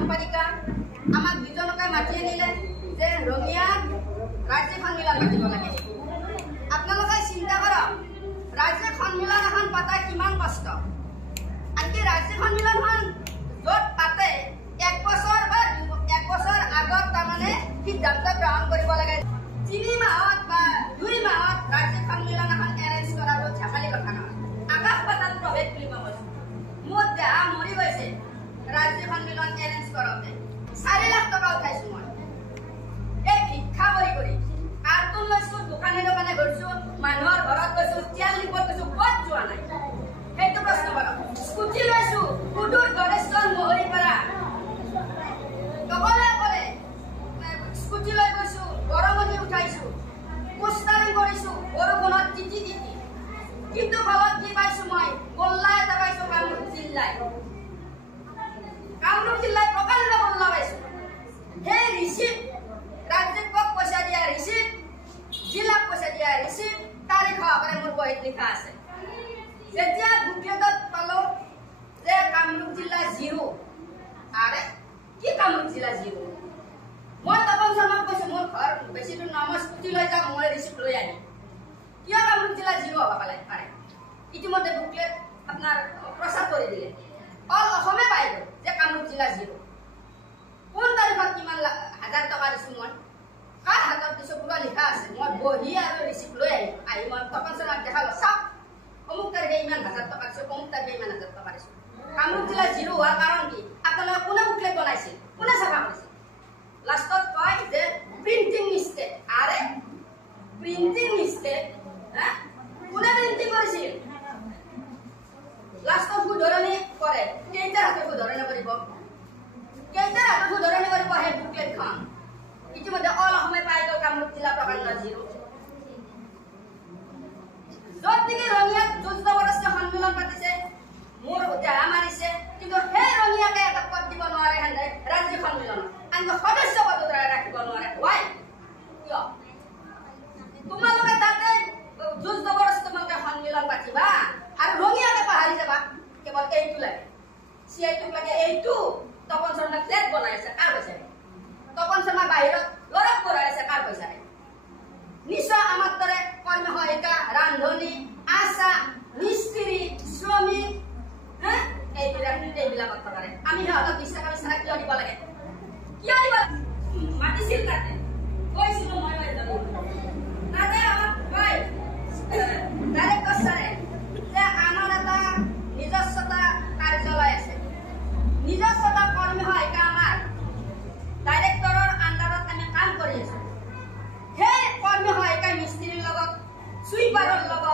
সম্পাদিকা আমাক দুজনকে মাতি আনিলে যে ৰঙিয়াত ৰাজ্যিক সন্মিলন পাতিব লাগে। আপোনালোকে চিন্তা কৰক ৰাজ্যিক সন্মিলন এখন পাতা কিমান কষ্ট। আনকি ৰাজ্যিক সন্মিলনখন য'ত পাতে 1 বছৰ বা 1 বছৰ আগত তাৰমানে সিদ্ধান্ত গ্ৰহণ কৰিব লাগে। 3 মাহত বা 2 মাহত ৰাজ্যিক সন্মিলন এখন এৰেঞ্জ কৰাটো ঝাকালি কথা নহয়। আকাশ পাতাল প্ৰভেদ বুলি কোৱা কৈছে। মোৰ দেহা মৰি গৈছে ৰাজ্যিক সন্মিলন এৰেঞ্জ কৰোঁতে। 4 লাখ টকা উঠাইছো মই। এই ভিক্ষা কৰি কাৰ্টুন লৈছো, দোকানে দোকানে ঘূৰিছো, মানুহৰ ঘৰত গৈছো, তেল নিবত গৈছো, ক'ত যোৱা নাই সেইটো প্ৰশ্ন কৰক। স্কুটি লৈছো সুদূৰ গড়েশ্বৰ মহৰীপাৰা অকলে স্কুটি লৈ গৈছো, গৰমনি উঠাইছো, পোষ্টাৰিং কৰিছো বৰষুণত তিতি কিন্তু ফলত কি পাইছো মই গোল্লা এটা পাইছো কামৰূপ জিলায় প্ৰকাণ্ড গোল্লা পাইছো। সেই ৰিচিপ্ট ৰাজ্যিক পইচা দিয়া ৰিচিপ্ট, জিলাক পইচা দিয়া ৰিচিপ্ট, তাৰিখ সহকাৰে মোৰ বহীত লিখা আছে। যেতিয়া বুকলেটত পালো যে কামৰূপ জিলা 0, আৰে কি কামৰূপ জিলা 0? মই তপন শৰ্মাক কৈছো মোৰ ঘৰ বেছি দূৰ নহয়, মই স্কুটি লৈ যাম, মই ৰিচিপ্ট লৈ আহিম। কিয় কামৰূপ জিলা 0 হ'ব পাৰে? ইতিমধ্যে বুকলেট আপোনাৰ প্ৰচাৰ কৰি দিলে, অল অসমে পাই গ'ল যে কামৰূপ জিলা 0। কোন তাৰিখত কিমান হাজাৰ টকা দিছো মই, কাৰ হাতত দিছো পুৰা লিখা আছে। মই বহি আৰু ৰিচিপ্ট লৈ আহি মই তপন শৰ্মাক দেখালো, চাওক অমুক তাৰিখে ইমান হাজাৰ টকা দিছো, অমুক তাৰিখে ইমান হাজাৰ টকা দিছো। কামৰূপ জিলা 0 হোৱাৰ কাৰণ কি? আপোনালোকে কোনে বুকলেট বনাইছিল, কোনে চাফা কৰিছিল? লাষ্টত কয় যে প্ৰিণ্টিং মিষ্টেক। আৰে প্ৰিণ্টিং মিষ্টেক কোনে প্ৰিণ্টিং কৰিছিল? লাষ্টত শুধৰণি কৰে। কেইটাৰ হাতত শুধৰণি কৰিব? কেইটাৰ হাতত শুধৰণি কৰিব সেই বুকলেটখন? ইতিমধ্যে অল অসমে পাই গ'ল কামৰূপ জিলা প্ৰকাণ্ড 0। য'ত নেকি ৰঙিয়াত যুঁজ জবৰদস্তি সন্মিলন পাতিছে, মোৰ দেহা মাৰিছে, কিন্তু সেই ৰঙিয়াকে এটা পদ দিব নোৱাৰে হেনে ৰাজ্যিক সন্মিলনত, আনকি সদস্য পদ ৰাখিব নোৱাৰে। হোৱাই কিয়? তোমালোকে তাতে যুঁজ জবৰদস্তি তোমালোকে সন্মিলন পাতিবা আৰু ৰঙিয়াকে পাহৰি যাবা। কেৱল এইটো লাগে, চিআইটোক লাগে এইটো। তপন শৰ্মাক ফ্লেট বনাই আছে কাৰ পইচাৰে? তপন শৰ্মা বাহিৰত লৰক কৰাই আছে কাৰ পইচাৰে? নিশ্চয় আমাৰ দৰে কৰ্ম সহায়িকা, ৰান্ধনী, আশা, মিস্ত্ৰী, শ্ৰমিক এইবিলাকত টকাৰে আমি সিহঁতক 20 টকা কিয় দিব লাগে? কিয় দিব লাগে? মাতিছিল তাতে, কৈছিলো মই তাতে আমাক কয় ডাইৰেক্টৰ ছাৰে যে আমাৰ এটা নিজস্বতা কাৰ্যালয় আছে, নিজস্বতা কৰ্মী সহায়িকা আমাৰ ডাইৰেক্টৰৰ আণ্ডাৰত আমি কাম কৰি আছো। সেই কৰ্মী সহায়িকা মিস্ত্ৰীৰ লগত, চুইপাৰৰ লগত